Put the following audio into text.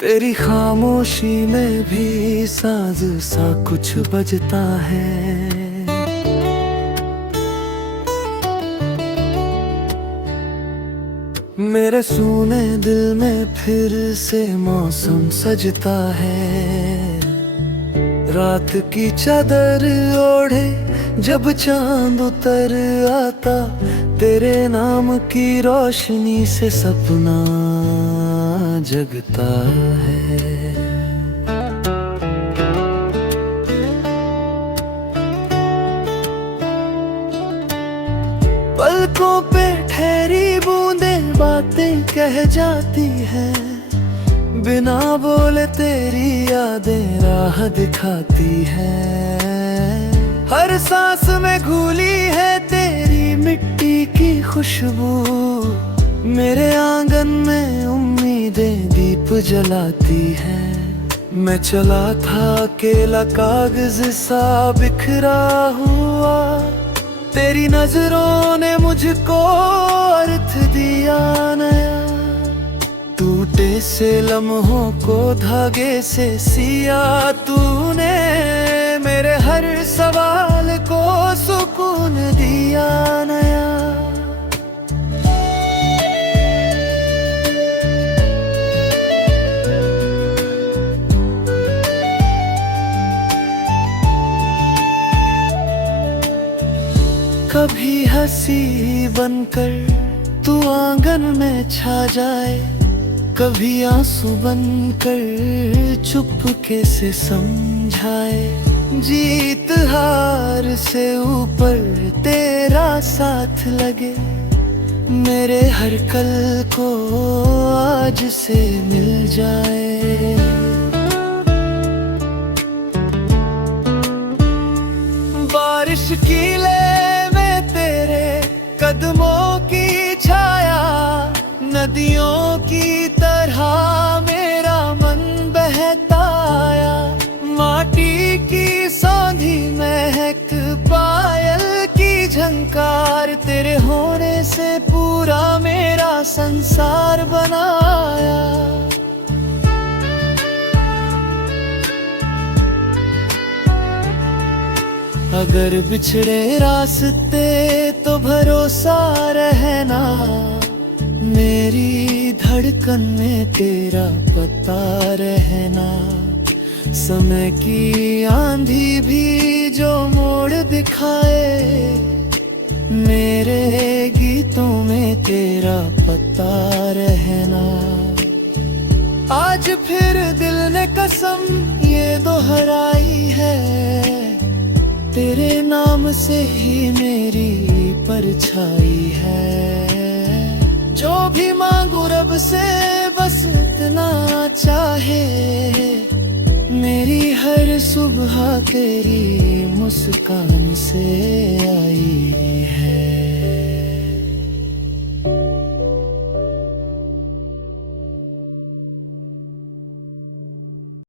तेरी खामोशी में भी साज सा कुछ बजता है। मेरे सूने दिल में फिर से मौसम सजता है। रात की चादर ओढ़े जब चांद उतर आता, तेरे नाम की रोशनी से सपना जगता है। पलकों पे ठहरी बूंदें बातें कह जाती है, बिना बोले तेरी यादें राह दिखाती है। हर सांस में घुली है तेरी मिट्टी की खुशबू, मेरे आंगन में उम्मीदें दीप जलाती है। मैं चला था अकेला कागज सा बिखरा हुआ, तेरी नजरों ने मुझको अर्थ दिया नया। टूटे से लम्हों को धागे से सिया तूने, मेरे हर सवाल को सुकून दिया नया। कभी हंसी बनकर तू आंगन में छा जाए, कभी आंसू बनकर चुपके से समझाए। जीत हार से ऊपर तेरा साथ लगे, मेरे हर कल को आज से मिल जाए। बारिश की ले कदमों की छाया, नदियों की तरह मेरा मन बहता आया। माटी की सौंधी महक, पायल की झंकार, तेरे होने से पूरा मेरा संसार बनाया। अगर बिछड़े रास्ते तो भरोसा रहना, मेरी धड़कन में तेरा पता रहना। समय की आंधी भी जो मोड़ दिखाए, मेरे गीतों में तेरा पता रहना। आज फिर दिल ने कसम ये दोहराई है, तेरे नाम से ही मेरी परछाई है। जो भी मांगू रब से बस इतना चाहे, मेरी हर सुबह तेरी मुस्कान से आई है।